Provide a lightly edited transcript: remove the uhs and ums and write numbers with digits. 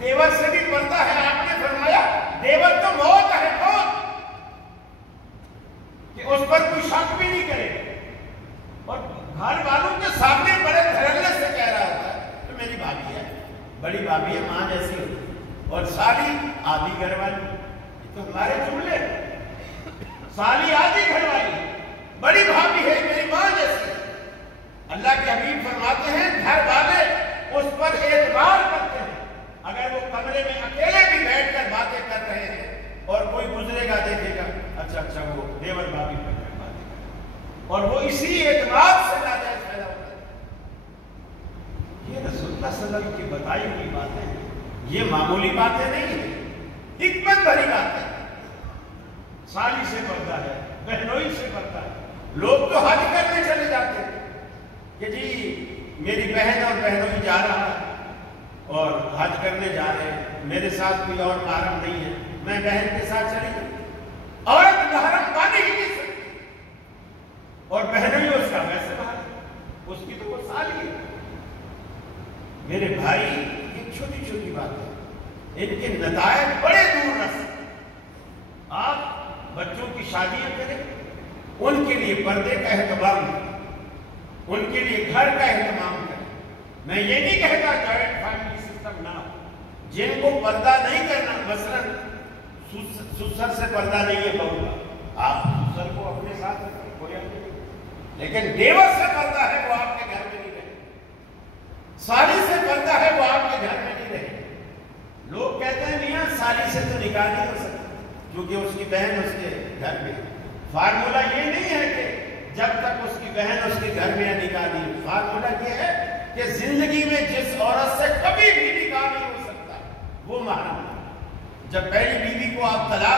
دیور سے بھی پردہ ہے. آپ نے فرمایا دیور تو موت ہے، موت، کہ اس پر کوئی شک بھی نہیں کرے. اور گھر والوں کے سامنے بڑے دھڑلے سے کہہ رہا ہوتا ہے تو میری بھابھی ہے، بڑی بھابھی ہے، ماں جیسی ہوتی ہے، اور سالی آدھی گھر والی. یہ تو ہمارے جملے، سالی آدھی گھر والی، بڑی بھابھی ہے میری ماں جیسی. اللہ کے حبیب فرماتے ہیں گھر والے اس پر اعتبار کرتے ہیں. اگر وہ کمرے میں اکیلے بھی بیٹھ کر باتیں کر رہے ہیں اور کوئی گزرے گا دیکھے گا اچھا وہ دیور بھابھی کر رہے ہیں باتیں، اور وہ اسی اعتبار سے ناجائز پیدا ہوتا ہے. یہ رسول اللہ صلی اللہ علیہ وسلم کی بتائی ہوئی باتیں ہیں، یہ معمولی باتیں نہیں ہیں، حکمت بھری باتیں. سالی سے پردہ ہے، بہنوئی سے پردہ ہے. لوگ تو حج کرنے چلے جاتے ہیں کہ جی میری بہن اور بہنوئی جا رہا ہے اور حج کرنے جا رہے ہیں، میرے ساتھ کوئی اور محرم نہیں ہے، میں بہن کے ساتھ چلی گئی. عورت محرم پانے ہی نہیں سکتی، اور بہنوئی اس کا ویسے محرم، اس کی تو وہ سالی ہے. میرے بھائی یہ چھوٹی چھوٹی بات ہے، ان کے نتائج بڑے دور رس. آپ بچوں کی شادیاں کریں، ان کے لیے پردے کا اہتمام کریں، ان کے لیے گھر کا اہتمام کریں. میں یہ نہیں کہتا جوائنٹ فیملی سسٹم نہ ہو. جن کو پردہ نہیں کرنا، مثلا سسر سے پردہ نہیں ہے بہو کا، آپ سسر کو اپنے ساتھ رکھیں، کوئی اپنے، لیکن دیور سے پردہ ہے وہ آپ کے گھر میں نہیں رہے. سالی سے پردہ ہے وہ آپ کے گھر میں نہیں رہے. لوگ کہتے ہیں میاں سالی سے تو نکاح نہیں ہو سکتا کیونکہ اس کی بہن اس کے گھر میں. فارمولا یہ نہیں ہے کہ جب تک اس کی بہن اس کے گھر میں نکاح نہیں. فارمولا یہ ہے کہ زندگی میں جس عورت سے کبھی بھی نکاح نہیں ہو سکتا وہ محرم ہے. جب پہلی بیوی کو آپ طلاق